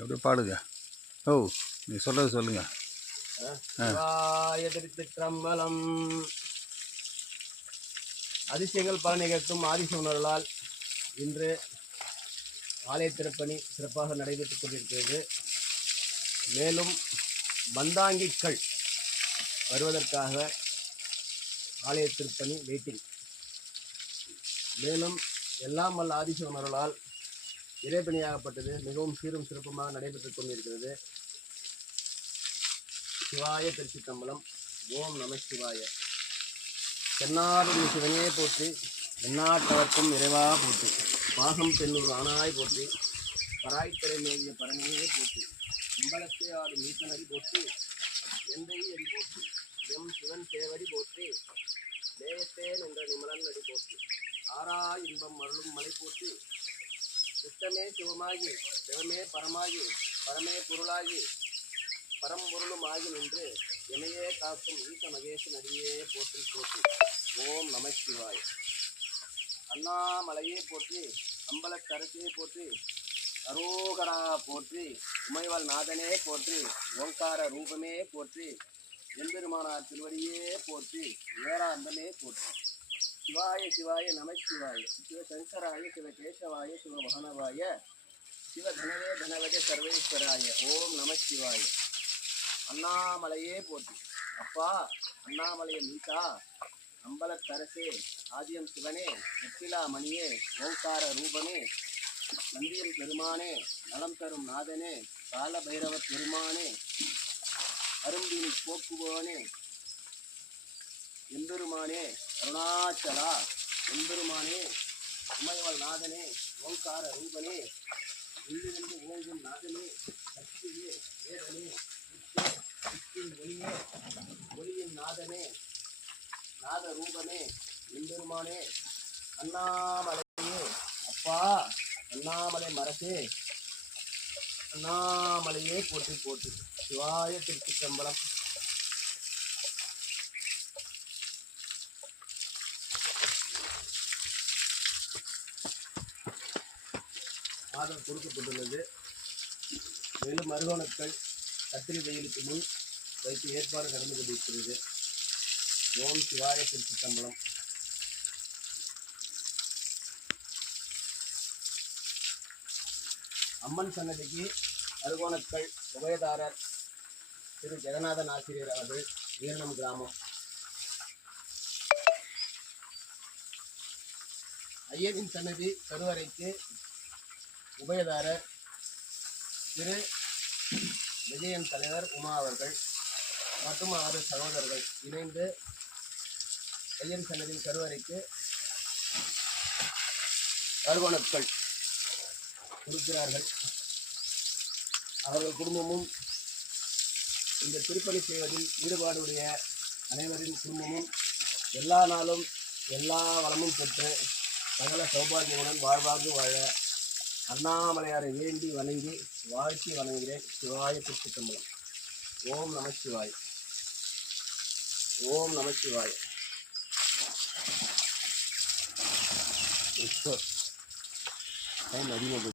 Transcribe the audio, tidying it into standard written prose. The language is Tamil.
அப்படியே பாடுங்க. ஓ, நீ சொல்கிறது சொல்லுங்கள். திருச்சிற்றம்பலம். அதிசயங்கள் பல நிகழ்த்தும் ஆதிசிவனர்களால் இன்று ஆலய திருப்பணி சிறப்பாக நடைபெற்றுக் கொண்டிருக்கிறது. மேலும் மந்தாங்கிகள் வருவதற்காக ஆலய திருப்பணி வெயிட்டிங். மேலும் எல்லாம் வல்ல ஆதிசிவனர்களால் இறைப்பணியாகப்பட்டது மிகவும் சீரும் சிறப்புமாக நடைபெற்றுக் கொண்டிருக்கிறது. சிவாய திருச்சிற்றம்பலம். ஓம் நம சிவாய. தென்னாடுடைய சிவனையே போற்றி, எந்நாட்டவர்க்கும் இறைவா போற்றி, பாகம் பெண்ணூர் ஆனாய் போற்றி, பராய்த்திரை மேலிய பரணையே போற்றி, அம்பலத்தை ஆடும் நீத்தனடி போற்றி, எந்தை அடி போற்றி, எம் சிவன் தேவடி போற்றி, தேயத்தேன் என்ற நிமலன் அடி போற்றி, ஆரா இன்பம் அருளும் மலை போற்றி, சித்தமே சிவமாகி சிவமே பரமாகி பரமே பொருளாகி பரம்பொருளும் ஆகி நின்று என்னையே காக்கும் ஈச மகேசன் அடியே போற்றி போற்றி. ஓம் நம சிவாய. அண்ணாமலையே போற்றி, அம்பலக்கரசியே போற்றி, அரோகரா போற்றி, உமைவாள் நாதனே போற்றி, ஓங்கார ரூபமே போற்றி, எம்பெருமானார் திருவடியே போற்றி, ஏராந்தமே போற்றி. சிவாய சிவாய நம சிவாய. சிவசங்கராய சிவகேசவாய சிவமகனவாய சிவதனவே தனவஜ சர்வேஸ்வராய. ஓம் நம சிவாய. அண்ணாமலையே போற்றி. அப்பா அண்ணாமலைய மீட்டா, அம்பலத்தரசே, ஆதியம் சிவனே, வெற்றிலா மணியே, ஓங்கார ரூபமே, நந்தியம் பெருமானே, நலம் தரும் நாதனே, கால பைரவ பெருமானே, அரும்பின் போக்குபவனே, எம்பெருமானே, அருணாச்சலா, எம்பெருமானே, உமையவள் நாதனே, ஓங்கார ரூபனே, உள்ளிருந்து ஓங்கும் நாதனே, சக்தியே, வேதனே, ஒளியே, ஒளியின் நாதனே, நாத ரூபனே, எம்பெருமானே, அண்ணாமலையே, அப்பா அண்ணாமலை மரசே, அண்ணாமலையே போற்றி போற்றி. சிவாய திருச்சிற்றம்பலம். ஆதரவு கொடுக்கப்பட்டுள்ளது. மேலும் மருகோணக்கள் கத்திரி வெயிலுக்கு முன் வைத்து ஏற்பாடு நடந்து கொண்டிருக்கிறது. ஓம் சிவாய திருச்சிற்றம்பலம். அம்மன் சன்னதிக்கு மருகோணக்கள் உபயதாரர் திரு ஜெகநாதன் ஆசிரியர் அவர்கள், வீரணம் கிராமம். ஐயனின் சன்னதி கருவறைக்கு உபயதாரர் திரு விஜயன் தலைவர் உமா அவர்கள் மற்றும் அவரது சகோதரர்கள் இணைந்து ஐயன் சன்னதியின் கருவறைக்கு மருகோணக்கள் கொடுக்கிறார்கள். அவர்கள் குடும்பமும் இந்த திருப்பணி செய்வதில் ஈடுபாடுடைய அனைவரின் குடும்பமும் எல்லா நாளும் எல்லா வளமும் பெற்று சகல சௌபாகியமுடன் வாழ்வாங்கு வாழ அண்ணாமலையாரை வேண்டி வணங்கி வாழ்த்தி வணங்குகிறேன். சிவாய திருச்சிற்றம்பலம். ஓம் நம சிவாய. ஓம் நம சிவாய. டைம் அதிகமாக